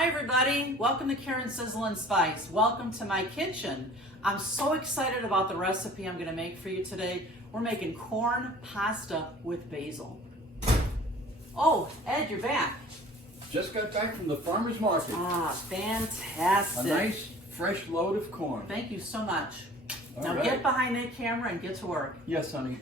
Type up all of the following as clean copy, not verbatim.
Hi everybody, welcome to Karen's Sizzle and Spice. Welcome to my kitchen. I'm so excited about the recipe I'm gonna make for you today. We're making corn pasta with basil. Oh, Ed, you're back. Just got back from the farmer's market. Ah, fantastic. A nice fresh load of corn. Thank you so much. Now right. get behind that camera and get to work. Yes, honey.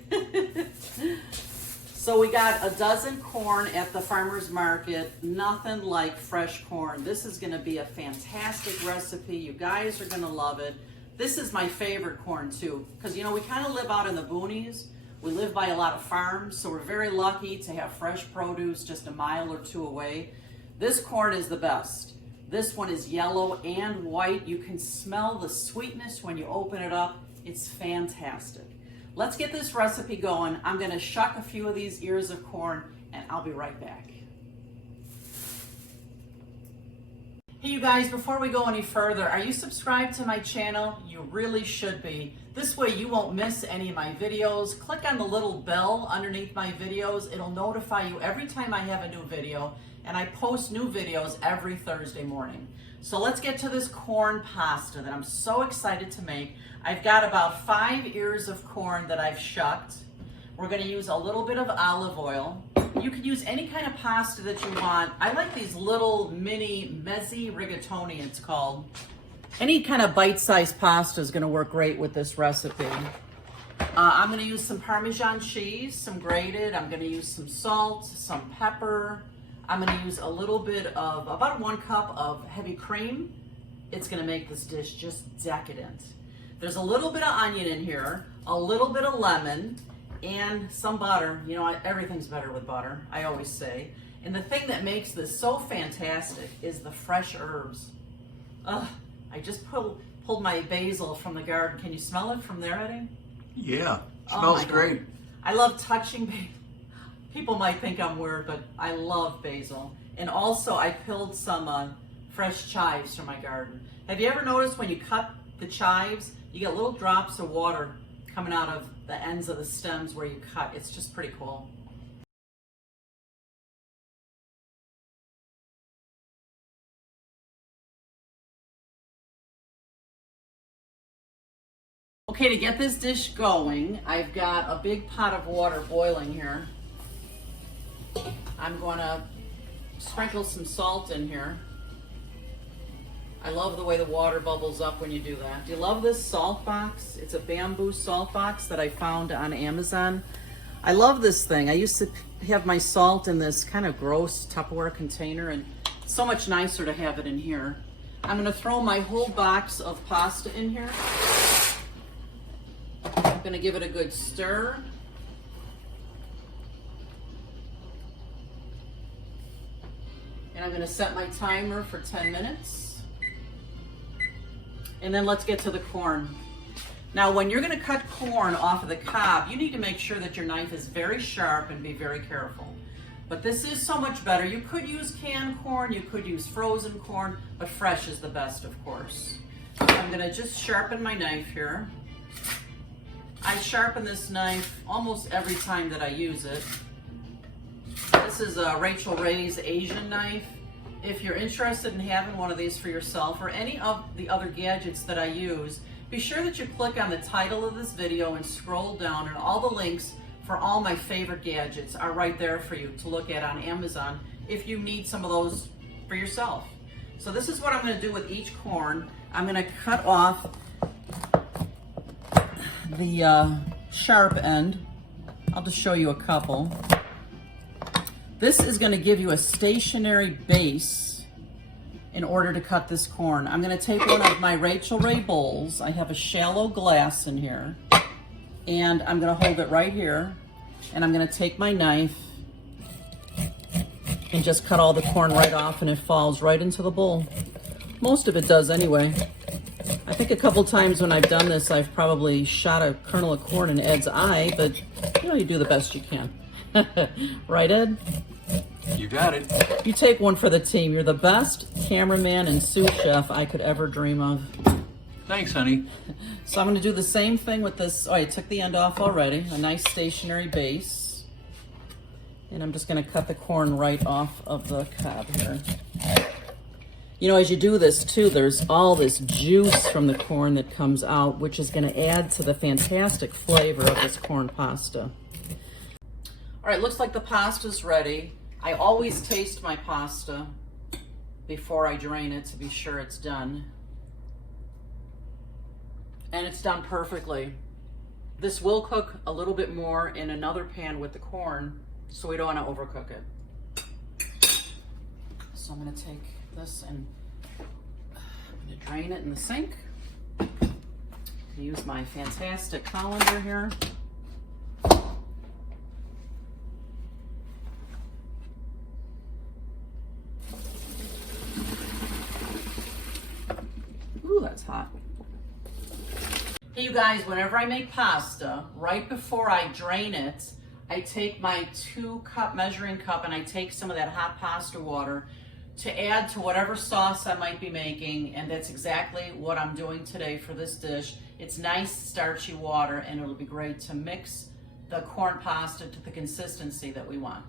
So we got a dozen corn at the farmer's market. Nothing like fresh corn. This is gonna be a fantastic recipe. You guys are gonna love it. This is my favorite corn too, because you know, we kind of live out in the boonies. We live by a lot of farms, so we're very lucky to have fresh produce just a mile or two away. This corn is the best. This one is yellow and white. You can smell the sweetness when you open it up. It's fantastic. Let's get this recipe going. I'm gonna shuck a few of these ears of corn and I'll be right back. Hey you guys, before we go any further, are you subscribed to my channel? You really should be. This way you won't miss any of my videos. Click on the little bell underneath my videos. It'll notify you every time I have a new video, and I post new videos every Thursday morning. So let's get to this corn pasta that I'm so excited to make. I've got about 5 ears of corn that I've shucked. We're gonna use a little bit of olive oil. You can use any kind of pasta that you want. I like these little mini mezzi rigatoni, it's called. Any kind of bite-sized pasta is gonna work great with this recipe. I'm gonna use some Parmesan cheese, some grated. I'm gonna use some salt, some pepper. I'm gonna use a little bit of, about 1 cup of heavy cream. It's gonna make this dish just decadent. There's a little bit of onion in here, a little bit of lemon, and some butter. You know, everything's better with butter, I always say. And the thing that makes this so fantastic is the fresh herbs. Ugh, I just pulled my basil from the garden. Can you smell it from there, Eddie? Yeah, Oh smells my great. God. I love touching basil. People might think I'm weird, but I love basil. And also I peeled some fresh chives from my garden. Have you ever noticed when you cut the chives, you get little drops of water coming out of the ends of the stems where you cut? It's just pretty cool. Okay, to get this dish going, I've got a big pot of water boiling here. I'm going to sprinkle some salt in here. I love the way the water bubbles up when you do that. Do you love this salt box? It's a bamboo salt box that I found on Amazon. I love this thing. I used to have my salt in this kind of gross Tupperware container, and it's so much nicer to have it in here. I'm going to throw my whole box of pasta in here. I'm going to give it a good stir. And I'm going to set my timer for 10 minutes. And then let's get to the corn. Now, when you're going to cut corn off of the cob, you need to make sure that your knife is very sharp and be very careful. But this is so much better. You could use canned corn, you could use frozen corn, but fresh is the best, of course. So I'm going to just sharpen my knife here. I sharpen this knife almost every time that I use it. This is a Rachel Ray's Asian knife. If you're interested in having one of these for yourself or any of the other gadgets that I use, be sure that you click on the title of this video and scroll down, and all the links for all my favorite gadgets are right there for you to look at on Amazon if you need some of those for yourself. So this is what I'm going to do with each corn. I'm going to cut off the sharp end. I'll just show you a couple. This is going to give you a stationary base in order to cut this corn. I'm going to take one of my Rachel Ray bowls. I have a shallow glass in here, and I'm going to hold it right here, and I'm going to take my knife and just cut all the corn right off, and it falls right into the bowl. Most of it does anyway. I think a couple times when I've done this, I've probably shot a kernel of corn in Ed's eye, but you know, you do the best you can. Right, Ed? You got it. You take one for the team. You're the best cameraman and sous chef I could ever dream of. Thanks, honey. So I'm going to do the same thing with this. Oh, I took the end off already. A nice stationary base. And I'm just going to cut the corn right off of the cob here. You know, as you do this too, there's all this juice from the corn that comes out, which is gonna add to the fantastic flavor of this corn pasta. All right, looks like the pasta's ready. I always taste my pasta before I drain it to be sure it's done. And it's done perfectly. This will cook a little bit more in another pan with the corn, so we don't want to overcook it. So I'm going to take this and I'm going to drain it in the sink. Use my fantastic colander here. Ooh, that's hot. Hey you guys, whenever I make pasta, right before I drain it, I take my 2-cup measuring cup and I take some of that hot pasta water to add to whatever sauce I might be making, and that's exactly what I'm doing today for this dish. It's nice starchy water and it'll be great to mix the corn pasta to the consistency that we want.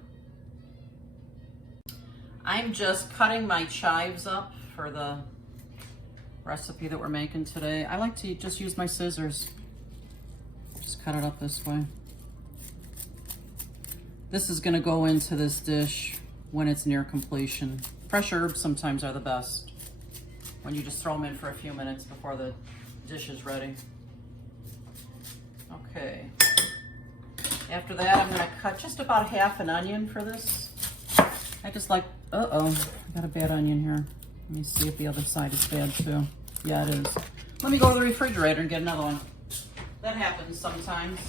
I'm just cutting my chives up for the recipe that we're making today. I like to just use my scissors. Just cut it up this way. This is gonna go into this dish when it's near completion. Fresh herbs sometimes are the best when you just throw them in for a few minutes before the dish is ready. Okay. After that, I'm gonna cut just about half an onion for this. I just like, I got a bad onion here. Let me see if the other side is bad too. Yeah, it is. Let me go to the refrigerator and get another one. That happens sometimes.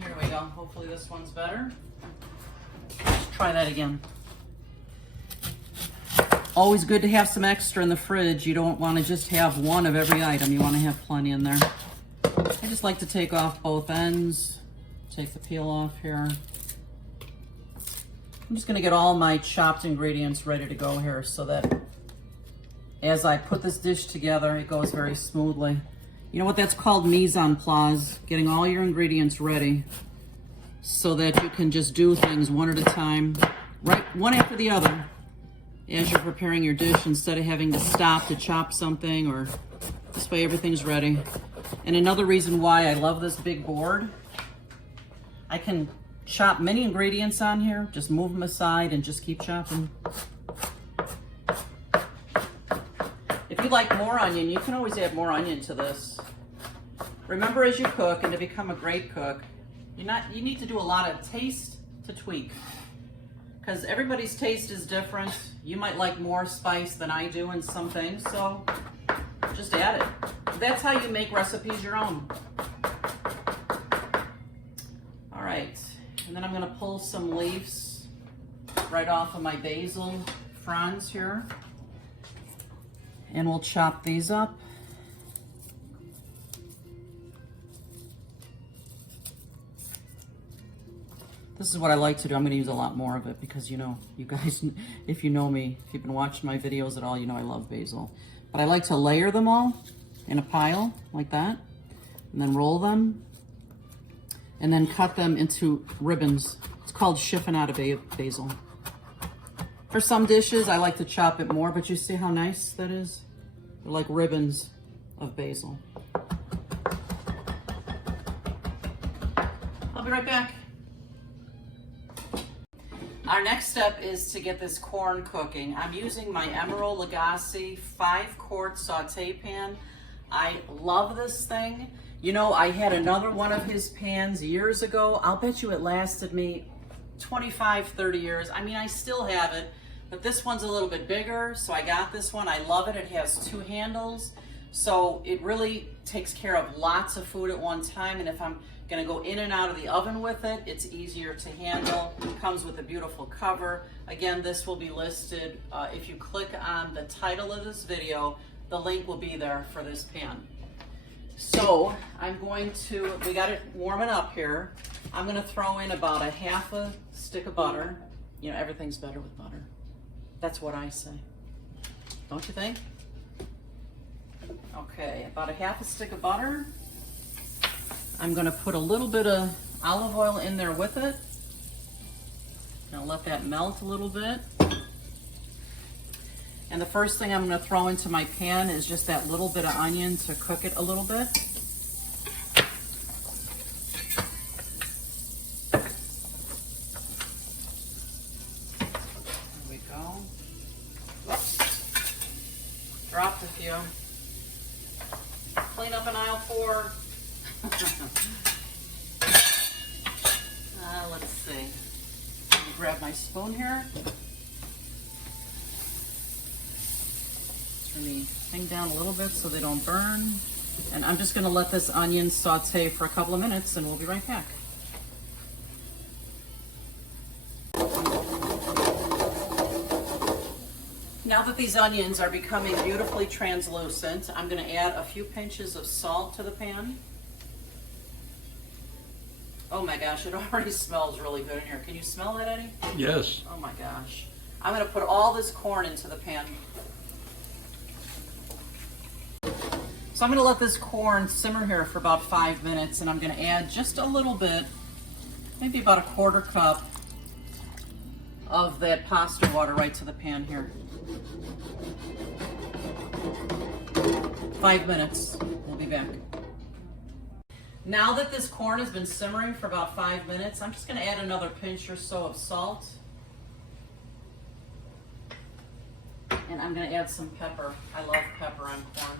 Here we go. Hopefully this one's better. Let's try that again. Always good to have some extra in the fridge. You don't want to just have one of every item. You want to have plenty in there. I just like to take off both ends. Take the peel off here. I'm just going to get all my chopped ingredients ready to go here so that as I put this dish together, it goes very smoothly. You know what that's called? Mise en place. Getting all your ingredients ready so that you can just do things one at a time, right, one after the other, as you're preparing your dish instead of having to stop to chop something, or this way everything's ready. And another reason why I love this big board, I can chop many ingredients on here, just move them aside and just keep chopping. If you like more onion, you can always add more onion to this. Remember, as you cook and to become a great cook, you need to do a lot of taste to tweak, because everybody's taste is different. You might like more spice than I do in some things, so just add it. That's how you make recipes your own. All right, and then I'm gonna pull some leaves right off of my basil fronds here, and we'll chop these up. This is what I like to do. I'm going to use a lot more of it because, you know, you guys, if you know me, if you've been watching my videos at all, you know I love basil. But I like to layer them all in a pile like that, and then roll them, and then cut them into ribbons. It's called chiffonade basil. For some dishes, I like to chop it more, but you see how nice that is? They're like ribbons of basil. I'll be right back. Our next step is to get this corn cooking. I'm using my Emerald Lagasse 5-quart saute pan. I love this thing. You know, I had another one of his pans years ago. I'll bet you it lasted me 25, 30 years. I mean, I still have it, but this one's a little bit bigger, so I got this one. I love it. It has 2 handles, so it really takes care of lots of food at one time, and if I'm gonna go in and out of the oven with it, it's easier to handle. It comes with a beautiful cover. Again, this will be listed. If you click on the title of this video, the link will be there for this pan. So I'm going to, we got it warming up here. I'm gonna throw in about a half a stick of butter. You know, everything's better with butter. That's what I say. Don't you think? Okay, about a half a stick of butter. I'm gonna put a little bit of olive oil in there with it. Now let that melt a little bit. And the first thing I'm going to throw into my pan is just that little bit of onion to cook it a little bit. There we go. Whoops. Dropped a few. Clean up in aisle 4. Let's see. Let me grab my spoon here. Turn the thing down a little bit so they don't burn. And I'm just going to let this onion saute for a couple of minutes and we'll be right back. Now that these onions are becoming beautifully translucent, I'm going to add a few pinches of salt to the pan. Oh my gosh, it already smells really good in here. Can you smell that, Eddie? Yes. Oh my gosh. I'm going to put all this corn into the pan. So I'm going to let this corn simmer here for about 5 minutes, and I'm going to add just a little bit, maybe about a 1/4 cup of that pasta water right to the pan here. 5 minutes. We'll be back. Now that this corn has been simmering for about 5 minutes, I'm just going to add another pinch or so of salt. And I'm going to add some pepper. I love pepper on corn.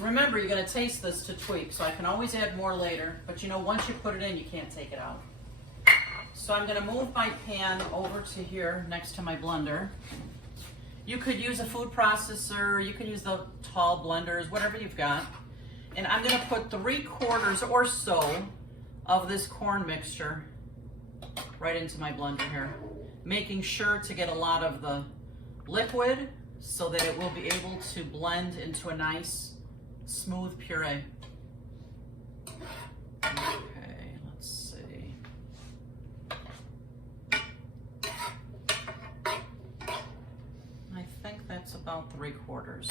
Remember, you're going to taste this to tweak, so I can always add more later, but you know, once you put it in, you can't take it out. So I'm going to move my pan over to here next to my blender. You could use a food processor, you can use the tall blenders, whatever you've got. And I'm going to put 3/4 or so of this corn mixture right into my blender here, making sure to get a lot of the liquid so that it will be able to blend into a nice smooth puree. Okay, let's see. I think that's about 3/4.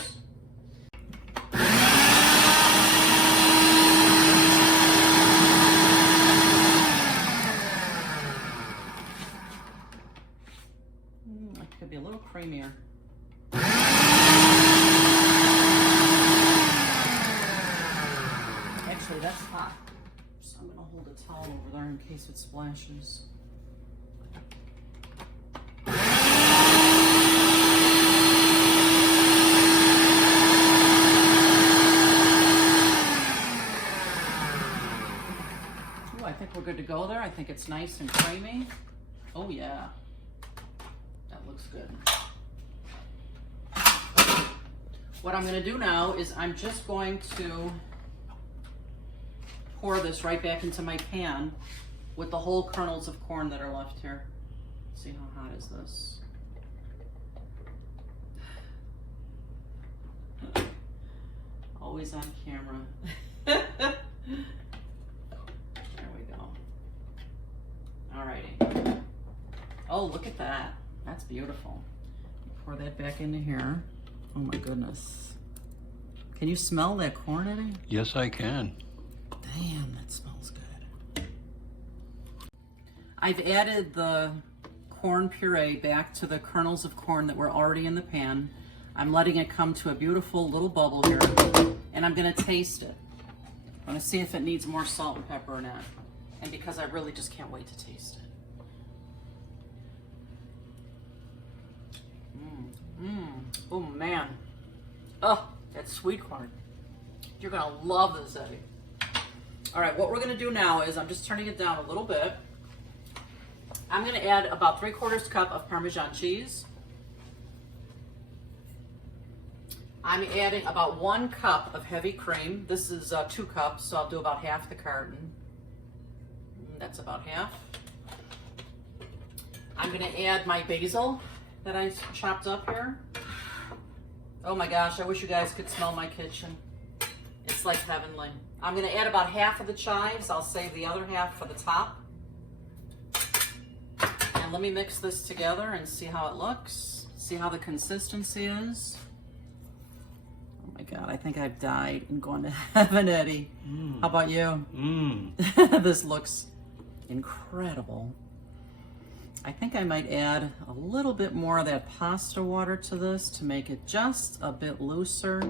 It could be a little creamier. Actually, that's hot, so I'm going to hold a towel over there in case it splashes. Ooh, I think we're good to go there. I think it's nice and creamy. Oh yeah, that looks good. What I'm going to do now is I'm just going to pour this right back into my pan with the whole kernels of corn that are left here. Let's see, how hot is this? Always on camera. There we go. Alrighty. Oh, look at that. That's beautiful. Pour that back into here. Oh my goodness. Can you smell that corn, Eddie? Yes, I can. Damn, that smells good. I've added the corn puree back to the kernels of corn that were already in the pan. I'm letting it come to a beautiful little bubble here, and I'm going to taste it. I'm going to see if it needs more salt and pepper or not, and because I really just can't wait to taste it. Oh man. Oh, that's sweet corn. You're going to love this, Eddie. All right, what we're going to do now is I'm just turning it down a little bit. I'm going to add about 3/4 cup of Parmesan cheese. I'm adding about 1 cup of heavy cream. This is 2 cups, so I'll do about half the carton. That's about half. I'm going to add my basil that I chopped up here. Oh my gosh, I wish you guys could smell my kitchen. It's like heavenly. I'm going to add about half of the chives. I'll save the other half for the top. And let me mix this together and see how it looks. See how the consistency is. Oh my God, I think I've died and gone to heaven, Eddie. How about you? This looks incredible. I think I might add a little bit more of that pasta water to this to make it just a bit looser.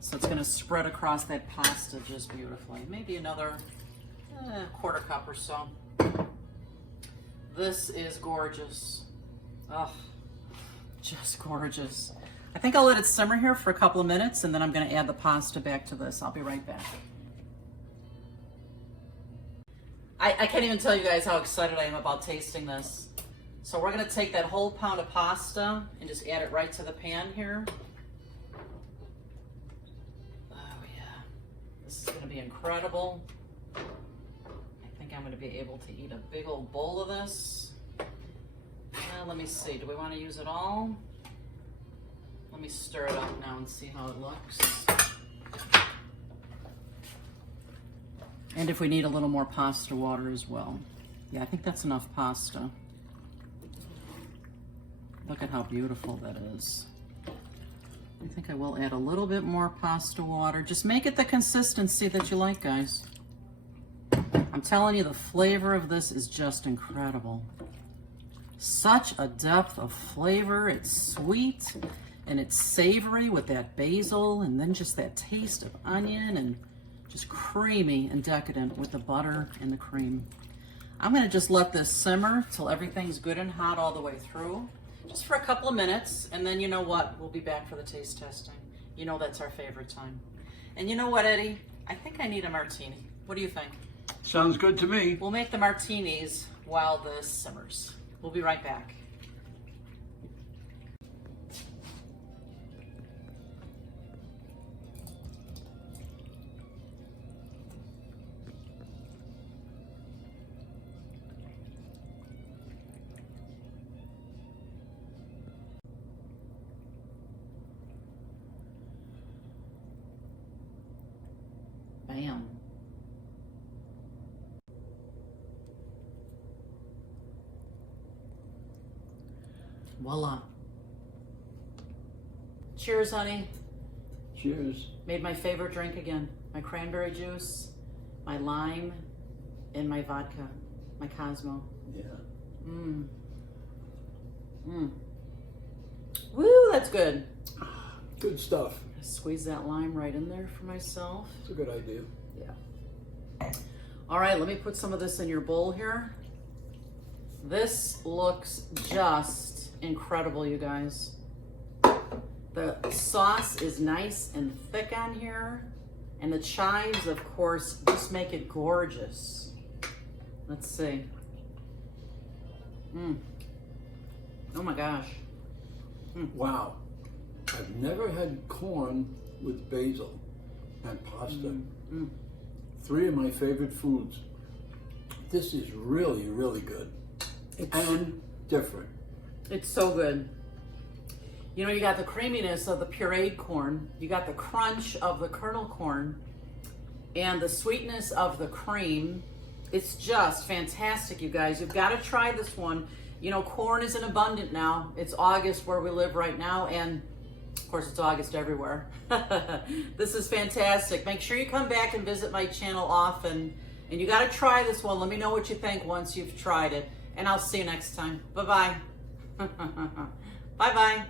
So it's gonna spread across that pasta just beautifully. Maybe another quarter cup or so. This is gorgeous. Oh, just gorgeous. I think I'll let it simmer here for a couple of minutes and then I'm gonna add the pasta back to this. I'll be right back. I can't even tell you guys how excited I am about tasting this. So we're gonna take that whole pound of pasta and just add it right to the pan here. Oh yeah, this is gonna be incredible. I think I'm gonna be able to eat a big old bowl of this. Let me see, do we wanna use it all? Let me stir it up now and see how it looks. And if we need a little more pasta water as well. Yeah, I think that's enough pasta. Look at how beautiful that is. I think I will add a little bit more pasta water. Just make it the consistency that you like, guys. I'm telling you, the flavor of this is just incredible. Such a depth of flavor. It's sweet and it's savory with that basil and then just that taste of onion and just creamy and decadent with the butter and the cream. I'm gonna just let this simmer till everything's good and hot all the way through, just for a couple of minutes, and then you know what? We'll be back for the taste testing. You know that's our favorite time. And you know what, Eddie? I think I need a martini. What do you think? Sounds good to me. We'll make the martinis while this simmers. We'll be right back. Bam. Voila. Cheers, honey. Cheers. Made my favorite drink again. My cranberry juice, my lime, and my vodka, my Cosmo. Yeah. Mmm. Mmm. Woo, that's good. Good stuff. Squeeze that lime right in there for myself. It's a good idea. Yeah. All right, let me put some of this in your bowl here. This looks just incredible, you guys. The sauce is nice and thick on here. And the chives, of course, just make it gorgeous. Let's see. Mmm. Oh my gosh. Wow. I've never had corn with basil and pasta. Three of my favorite foods. This is really, really good. And different. It's so good. You know, you got the creaminess of the pureed corn, you got the crunch of the kernel corn, and the sweetness of the cream. It's just fantastic, you guys. You've got to try this one. You know, corn isn't abundant now. It's August where we live right now, and of course it's August everywhere. This is fantastic. Make sure you come back and visit my channel often, and you got to try this one. Let me know what you think once you've tried it, and I'll see you next time. Bye-bye. Bye-bye.